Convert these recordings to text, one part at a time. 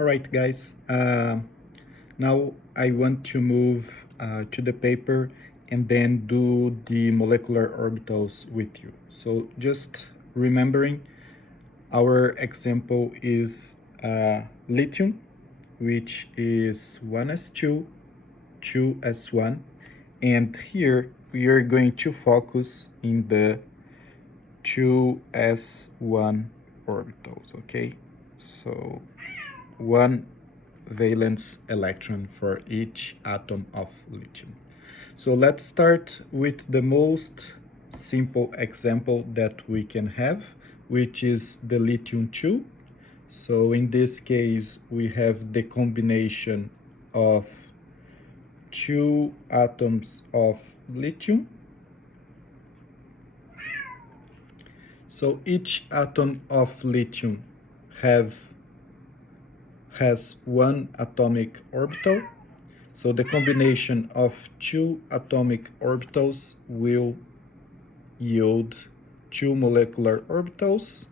All right, guys. Now I want to move to the paper and then do the molecular orbitals with you. So just remembering, our example is lithium, which is 1s2, 2s1. And here we are going to focus in the 2s1 orbitals, okay? So one valence electron for each atom of lithium. So let's start with the most simple example that we can have, which is the lithium-2. So in this case, we have the combination of two atoms of lithium. So each atom of lithium has one atomic orbital. So the combination of two atomic orbitals will yield two molecular orbitals,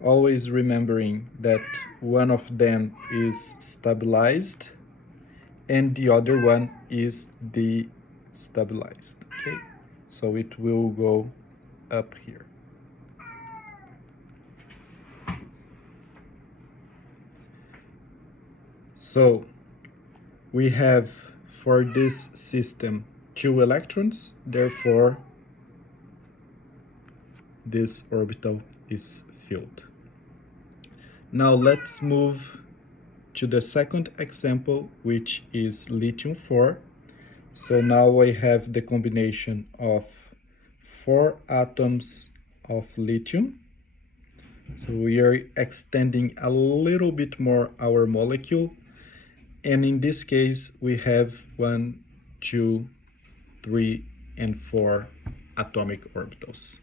always remembering that one of them is stabilized and the other one is destabilized, okay? So it will go up here. So we have for this system two electrons, therefore this orbital is filled. Now let's move to the second example, which is lithium-4. So now I have the combination of 4 atoms of lithium. So we are extending a little bit more our molecule. And in this case, we have 1, 2, 3, and 4 atomic orbitals.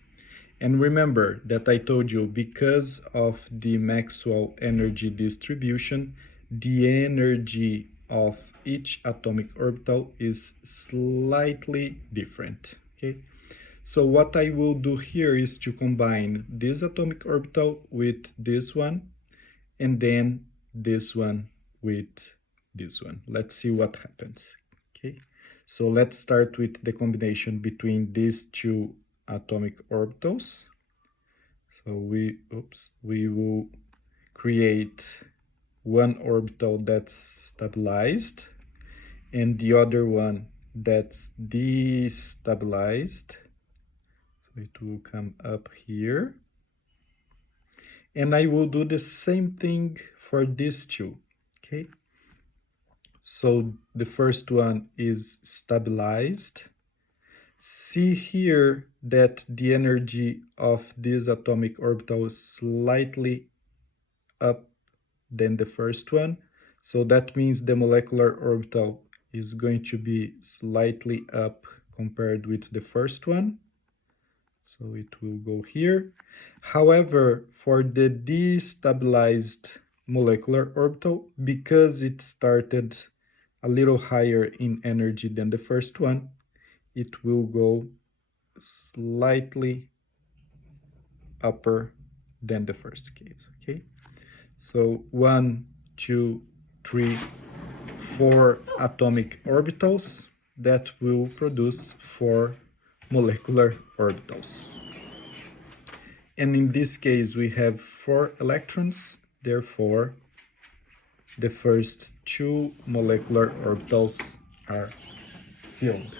And remember that I told you, because of the Maxwell energy distribution, the energy of each atomic orbital is slightly different, okay? So what I will do here is to combine this atomic orbital with this one, and then this one with this one. Let's see what happens, okay? So let's start with the combination between these two atomic orbitals. So we will create one orbital that's stabilized and the other one that's destabilized. So it will come up here. And I will do the same thing for these two, okay? So the first one is stabilized. See here that the energy of this atomic orbital is slightly up than the first one. So that means the molecular orbital is going to be slightly up compared with the first one. So it will go here. However, for the destabilized molecular orbital, because it started a little higher in energy than the first one, it will go slightly upper than the first case, okay? So 1, 2, 3, 4 atomic orbitals that will produce 4 molecular orbitals. And in this case, we have 4 electrons, therefore the first 2 molecular orbitals are filled.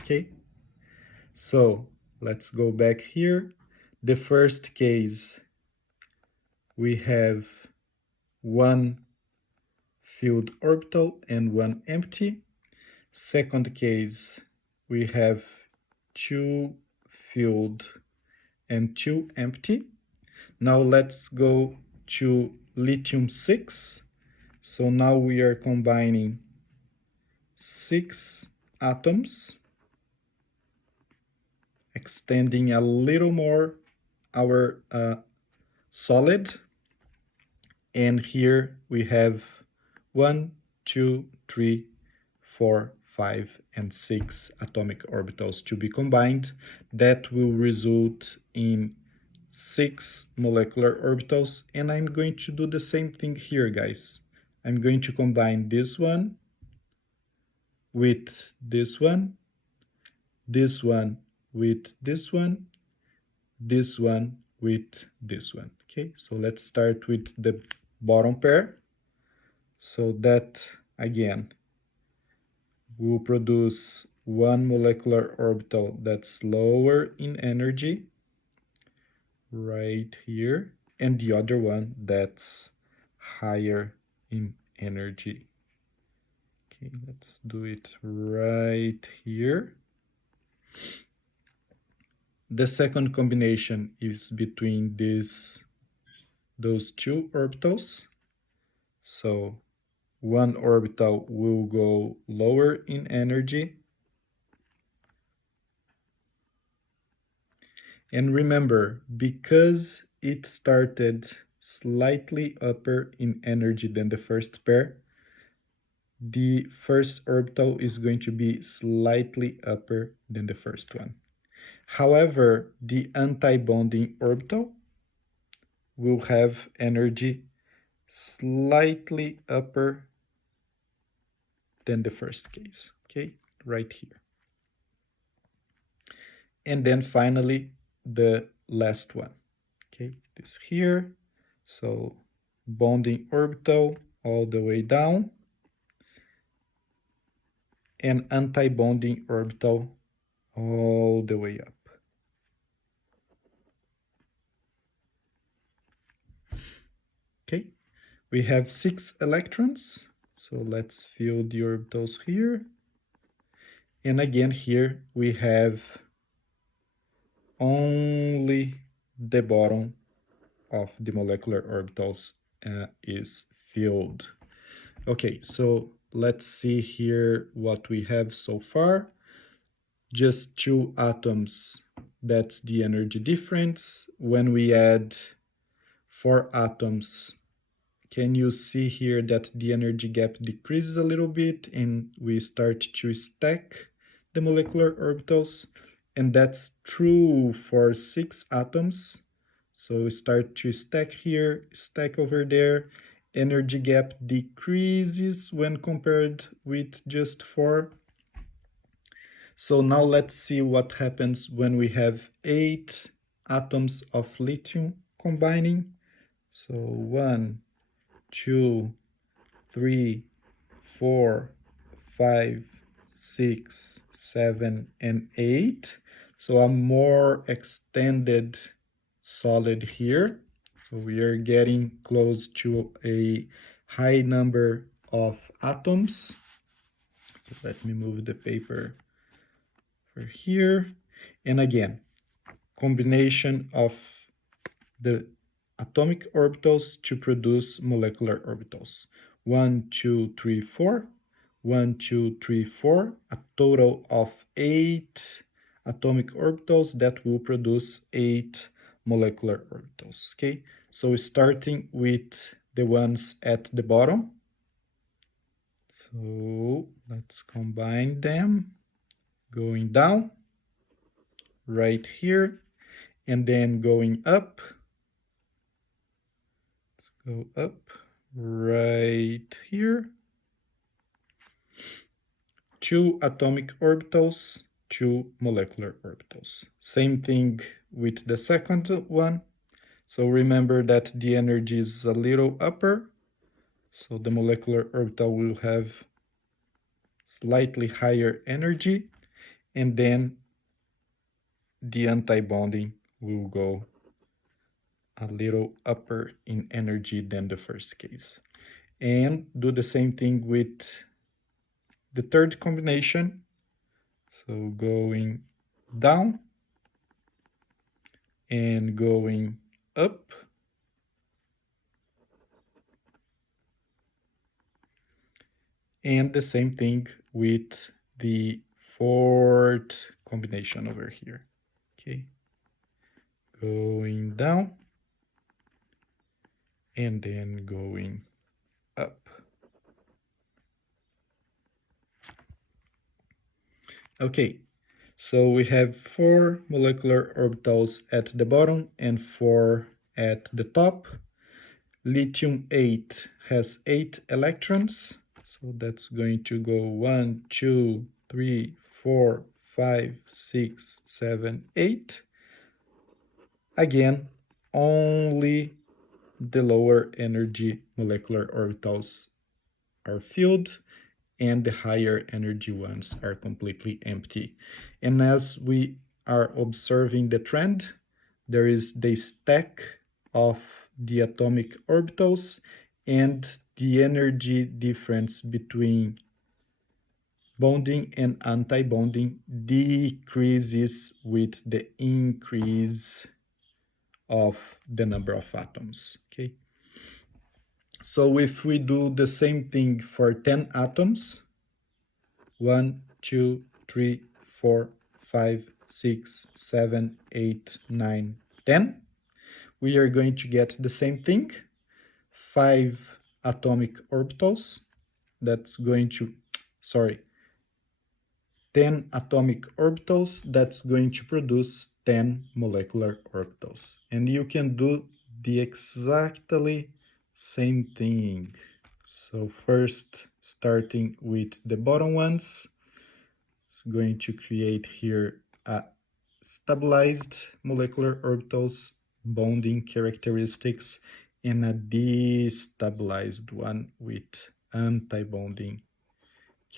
Okay, so let's go back here. The first case, we have 1 filled orbital and 1 empty. Second case, we have 2 filled and 2 empty. Now let's go to lithium-6. So now we are combining 6 atoms, extending a little more our solid. And here we have 1, 2, 3, 4, 5, and 6 atomic orbitals to be combined. That will result in 6 molecular orbitals, and I'm going to do the same thing here, guys. I'm going to combine this one with this one with this one with this one. Okay, so let's start with the bottom pair. So that, again, will produce one molecular orbital that's lower in energy, right here, and the other one that's higher in energy. Okay, let's do it right here. The second combination is between those two orbitals. So one orbital will go lower in energy. And remember, because it started slightly upper in energy than the first pair, the first orbital is going to be slightly upper than the first one. However, the anti-bonding orbital will have energy slightly upper than the first case, okay, right here. And then finally, the last one, okay, this here. So bonding orbital all the way down, and anti-bonding orbital all the way up. Okay, we have 6 electrons, so let's fill the orbitals here. And again, here we have only the bottom of the molecular orbitals is filled. Okay, so let's see here what we have so far. Just 2 atoms, that's the energy difference. When we add 4 atoms, can you see here that the energy gap decreases a little bit and we start to stack the molecular orbitals? And that's true for 6 atoms. So we start to stack here, stack over there. Energy gap decreases when compared with just 4. So now let's see what happens when we have 8 atoms of lithium combining. So 1, 2, 3, 4, 5, 6, 7, and 8. So a more extended solid here. So we are getting close to a high number of atoms. So let me move the paper for here. And again, combination of the atomic orbitals to produce molecular orbitals. 1, 2, 3, 4. 1, 2, 3, 4. A total of 8 atomic orbitals that will produce 8 molecular orbitals. Okay, so starting with the ones at the bottom. So let's combine them, going down right here, and then going up. Let's go up right here. 2 atomic orbitals, 2 molecular orbitals. Same thing with the second one. So remember that the energy is a little upper. So the molecular orbital will have slightly higher energy, and then the anti-bonding will go a little upper in energy than the first case. And do the same thing with the third combination. So going down and going up. And the same thing with the fourth combination over here. Okay, going down and then going up. Okay, So we have 4 molecular orbitals at the bottom and 4 at the top. Lithium 8 has 8 electrons. So that's going to go 1, 2, 3, 4, 5, 6, 7, 8. Again, only the lower energy molecular orbitals are filled and the higher energy ones are completely empty. And as we are observing the trend, there is the stack of the atomic orbitals, and the energy difference between bonding and anti-bonding decreases with the increase of the number of atoms. Okay, so if we do the same thing for 10 atoms, 1, 2, 3, 4, 5, 6, 7, 8, 9, 10, we are going to get the same thing. 5 atomic orbitals, that's going to, sorry, 10 atomic orbitals, that's going to produce 10 molecular orbitals. And you can do the exactly same thing. So first, starting with the bottom ones, it's going to create here a stabilized molecular orbitals bonding characteristics and a destabilized one with anti-bonding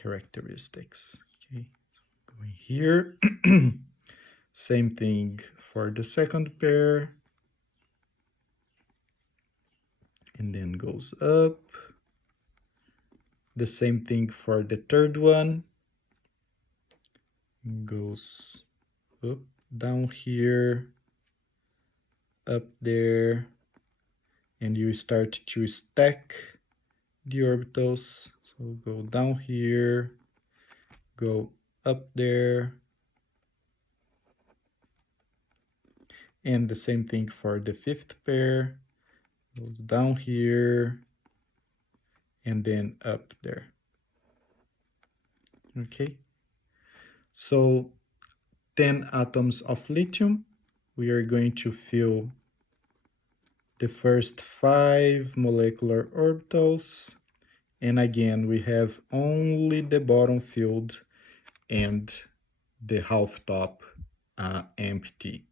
characteristics. Okay, going here. Same thing for the second pair, and then goes up. The same thing for the third one, goes up, down here, up there, and you start to stack the orbitals. So go down here, go up there, and the same thing for the fifth pair, goes down here and then up there. Okay, so 10 atoms of lithium, we are going to fill the first 5 molecular orbitals, and again we have only the bottom filled and the half top empty.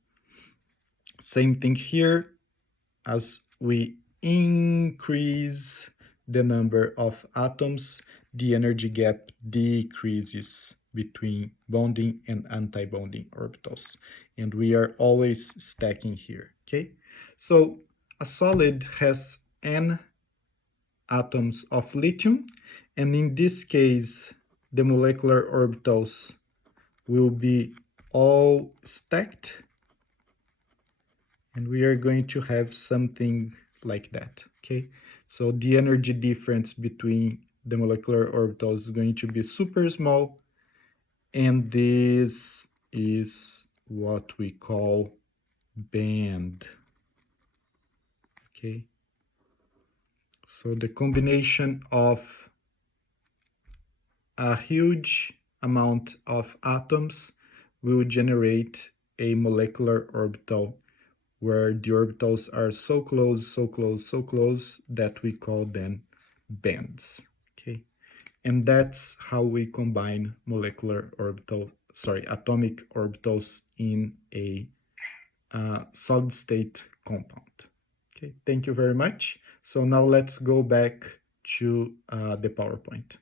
Same thing here, as we increase the number of atoms, the energy gap decreases between bonding and anti-bonding orbitals, and we are always stacking here. Okay, so a solid has n atoms of lithium, and in this case the molecular orbitals will be all stacked, and we are going to have something like that. Okay, so the energy difference between the molecular orbitals is going to be super small, and this is what we call band. Okay, so the combination of a huge amount of atoms will generate a molecular orbital where the orbitals are so close, so close, so close that we call them bands. Okay, and that's how we combine atomic orbitals in a solid state compound. Okay, thank you very much. So now let's go back to the PowerPoint.